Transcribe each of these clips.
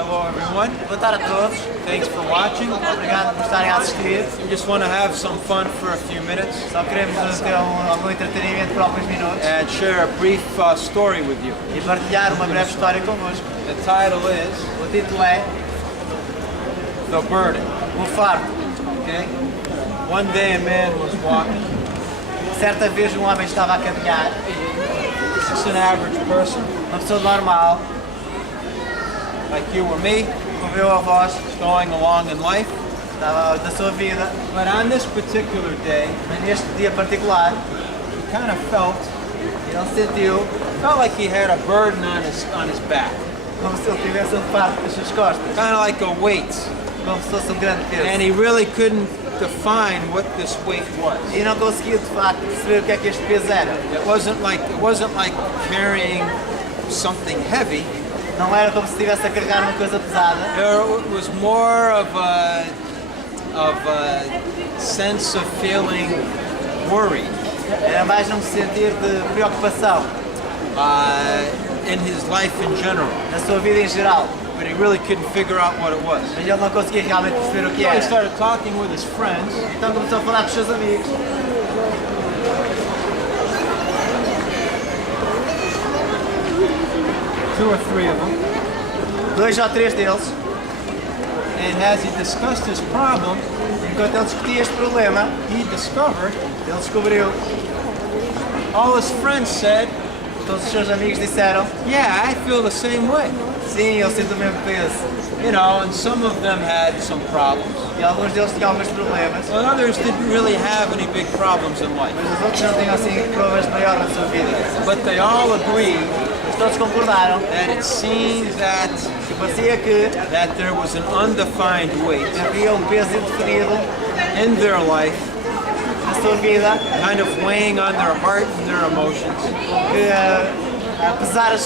Hello everyone. Boa tarde a todos. Thanks for watching. Obrigado por estarem a assistir. We just want to have some fun for a few minutes Só queremos ter algum entretenimento por alguns minutos and share a brief story with you. e partilhar uma breve história convosco. The title is O título é The Burden. O Fardo. Okay? One day a man was walking. Certa vez um homem estava a caminhar, Just an average person, uma pessoa normal, like you or me, ouviu a voz, going along in life. estava da sua vida, But on this particular day, mas neste dia particular, he kind of felt ele like he had a burden on his back, como se ele tivesse um fardo nas suas costas, kind of like a weight, como se fosse um grande and peso. he really couldn't define what this weight was. E não conseguia de facto perceber o que é que este peso era. It wasn't like carrying something heavy. Não era como se estivesse a carregar uma coisa pesada. It was more of a sense of feeling worried Era mais num sentir de preocupação in his life in general, na sua vida em geral. but he really couldn't figure out what it was. Mas ele não conseguia realmente perceber o que So he era. started talking with his friends, Então começou a falar com os seus amigos. two or three of them, 2 ou 3 deles, and as he discussed his problem, enquanto ele discutia este problema, he discovered ele descobriu, all his friends said, todos os seus amigos disseram, "Yeah, I feel the same way." sim, eu sinto o mesmo peso. You know, and some of them had some problems, E alguns deles tinham alguns problemas, but others didn't really have any big problems in life. mas os outros não tinham assim problemas maiores na sua vida. But they all agreed Mas todos concordaram that it seemed that que parecia que there was an undefined weight havia um peso indefinido in their life, na sua vida kind of weighing on their heart and their emotions, que a pesar no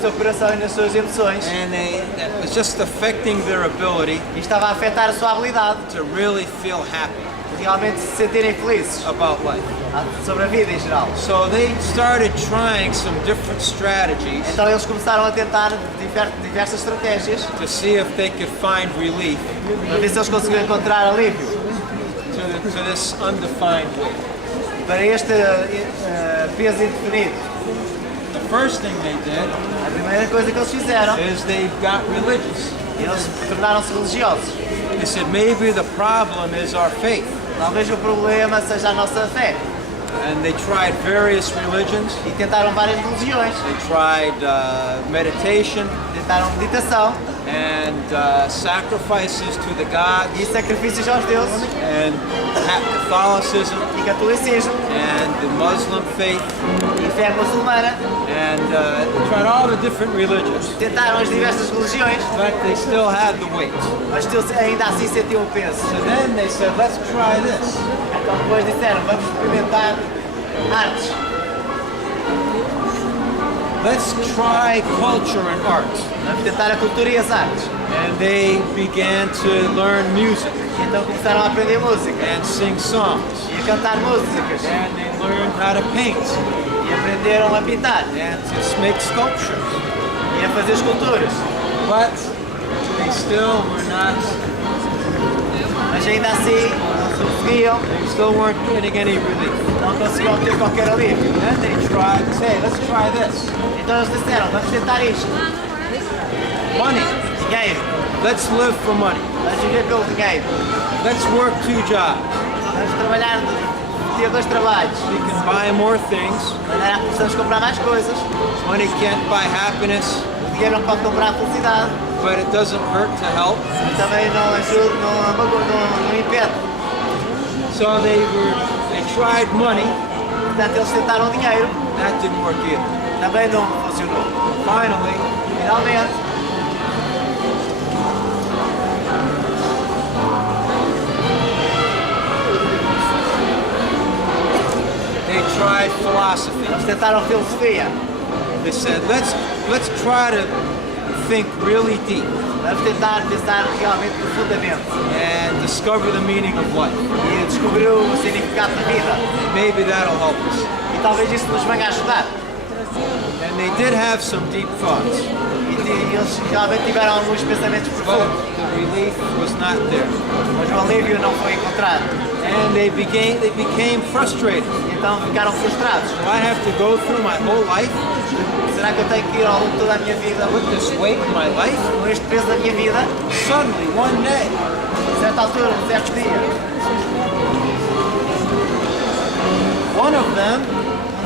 seu coração e nas suas emoções and that was just affecting their ability e estava a afetar a sua habilidade to really feel happy de realmente se sentirem felizes about life. sobre a vida em geral. So they started trying some different strategies Então eles começaram a tentar diversas estratégias to see if they could find relief para ver se eles conseguiam encontrar alívio to this undefined weight. para este peso indefinido. The first thing they did A primeira coisa que eles fizeram, is they got religious. eles tornaram-se religiosos. They said maybe the problem is our faith. Talvez o problema seja a nossa fé. And they tried various religions. E tentaram várias religiões. They tried meditation Tentaram meditação and sacrifices to the gods e sacrifícios aos deuses and Catholicism e catolicismo and the Muslim faith e fé muçulmana. and they tried all the different religions, Tentaram as diversas religiões, but they still had the weight. mas ainda assim sentiam o peso. So then they said, let's try this. Então depois disseram, vamos experimentar artes. Let's try culture and art. Vamos tentar a cultura e as artes. And they began to learn music E então começaram a aprender música and sing songs. e a cantar músicas And they learned how to paint e aprenderam a pintar and to make sculptures. e a fazer esculturas. But they still were not, Mas ainda assim não conseguiam, they still weren't getting any relief. não conseguiam ter qualquer alívio. Then they tried to say, let's try this. Então eles disseram, vamos tentar isto. Money. Dinheiro. Let's live for money. Vamos viver pelo dinheiro. Let's work 2 jobs. Vamos trabalhar, ter 2 trabalhos. We can buy more things. De maneira a que possamos comprar mais coisas. Money can't buy happiness, O dinheiro não pode comprar a felicidade. but it doesn't hurt to help. E também não ajuda, não impede. So they tried money. Portanto, eles tentaram dinheiro. That didn't work either. Também não funcionou. Finally, Finalmente, they tried philosophy. eles tentaram filosofia. They said, let's try to think really deep Vamos tentar pensar realmente profundamente. and discover the meaning of life. E descobrir o significado da vida. Maybe that'll help us. E talvez isso nos venha a ajudar. And they did have some deep thoughts. E eles realmente tiveram alguns pensamentos but profundos, the relief was not there. mas o alívio não foi encontrado. And they became frustrated. Então ficaram frustrados. Do I have to go through my whole life Será que eu tenho que ir ao longo de toda a minha vida with this weight in my life? com este peso da minha vida? Suddenly, one day, A certa altura, um certo dia, one of them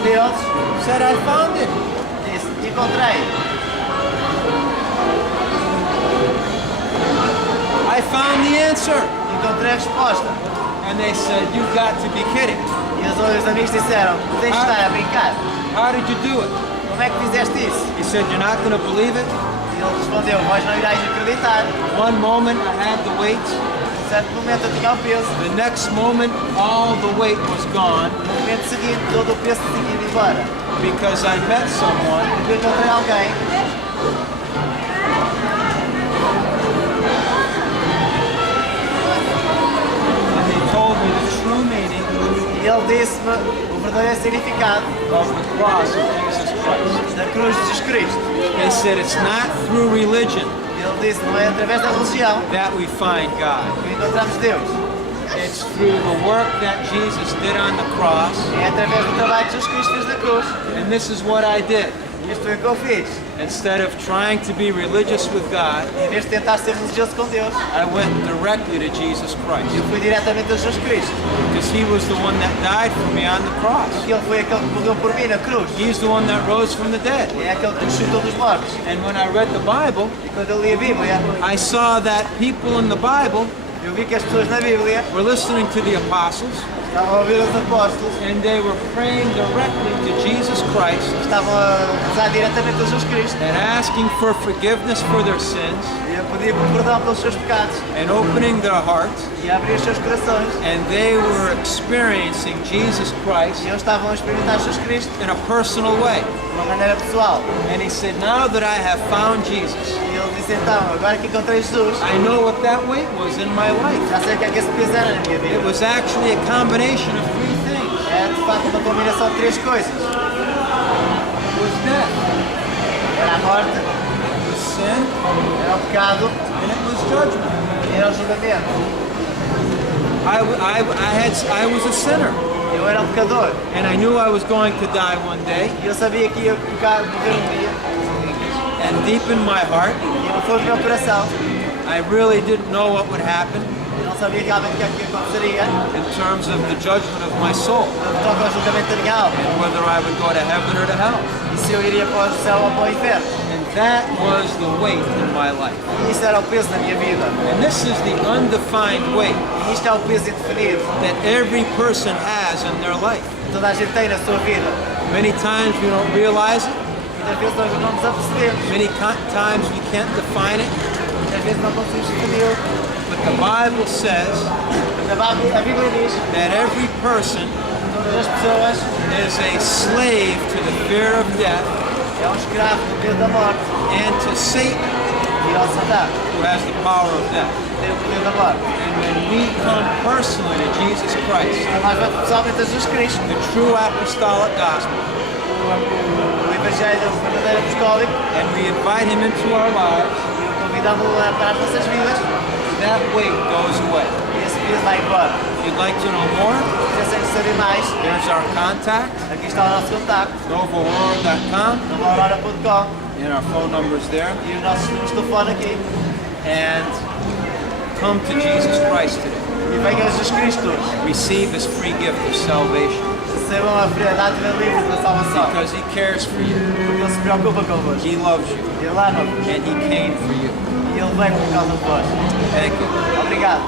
deles said, I found it. disse, encontrei, I found the answer. encontrei a resposta. And they said, you've got to be kidding. E os outros amigos disseram, tens de estar a brincar. How did you do it? Como é que fizeste isso? He said, you're not going to believe it. E ele respondeu, vós não irais acreditar. One moment I had the weight. Em certo momento eu tinha o peso, The next moment, all the weight was gone no momento seguinte todo o peso tinha ido embora. because I met someone Eu encontrei alguém and they told me the true meaning e ele disse-me o verdadeiro significado of the cross of Jesus Christ. da cruz de Jesus Cristo. They said it's not through religion Ele disse, não é através da religião that we find God. que encontramos Deus. It's through the work that Jesus did on the cross. É através do trabalho que Jesus Cristo fez na cruz. And this is what I did. Isto foi o que eu fiz. Instead of trying to be religious with God, Em vez de tentar ser religioso com Deus, I went directly to Jesus Christ eu fui diretamente a Jesus Cristo. because he was the one that died for me on the cross. Porque Ele foi aquele que morreu por mim na cruz. He's the one that rose from the dead. É aquele que ressuscitou dos mortos. And when I read the Bible, E quando eu li a Bíblia, I saw that people in the Bible eu vi que as pessoas na Bíblia were listening to the apostles estavam a ouvir os apóstolos, and they were praying directly to Jesus Christ estavam a rezar diretamente a Jesus Cristo and asking for forgiveness for their sins e a pedir perdão pelos seus pecados and opening their hearts, e a abrir os seus corações. and they were experiencing Jesus Christ E eles estavam a experimentar Jesus Cristo in a personal way. de uma maneira pessoal. And he said, now that I have found Jesus, E ele disse então, agora que encontrei Jesus, I know what that weight was in my life. já sei o que é que esse peso era na minha It vida. was actually a combination of three things. É de facto uma combinação de três coisas. It was death, Era a morte, it was sin, era o pecado and it was judgment. e era o julgamento. I was a sinner, Eu era um pecador and I knew I was going to die one day, e eu sabia que ia morrer um dia. and deep in my heart, E no fundo do meu coração, I really didn't know what would happen eu não sabia realmente o que é que aconteceria in terms of the judgment of my soul, no que toca ao julgamento da minha alma. and whether I would go to heaven or to hell. E se eu iria para o céu ou para o inferno. And that was the weight in my life. E isso era o peso da minha vida. And this is the undefined weight E isto é o peso indefinido that every person has in their life. que toda a gente tem na sua vida. Many times we don't realize it. Muitas vezes nós não nos apercebemos. Many times we can't define it. Muitas vezes não conseguimos definir. But the Bible says A Bíblia diz that every person que todas as pessoas is a slave to the fear of death é um escravo do medo da morte and to Satan, e ao Satã, who has the power of death. que tem o poder da morte. And when we come personally to Jesus Christ, Então nós vamos pessoalmente a Jesus Cristo, the true apostolic gospel, o Evangelho verdadeiro apostólico, and we invite him into our lives, e o convidamos para as nossas vidas, that weight goes away. e esse peso vai embora. If you'd like to know more, Se vocês saber mais, there's our contact, aqui está o nosso contacto, novoaurora.com, novaurora.com, and our phone number's there. e os nossos números de telefone aqui. And come to Jesus Christ today. E venham a Jesus Cristo, Receive his free gift of salvation recebam a dádiva livre da salvação, because he cares for you. porque Ele se preocupa convosco. He loves you Ele ama-vos and he came for you. e Ele veio por causa de vós. Thank you. Obrigado.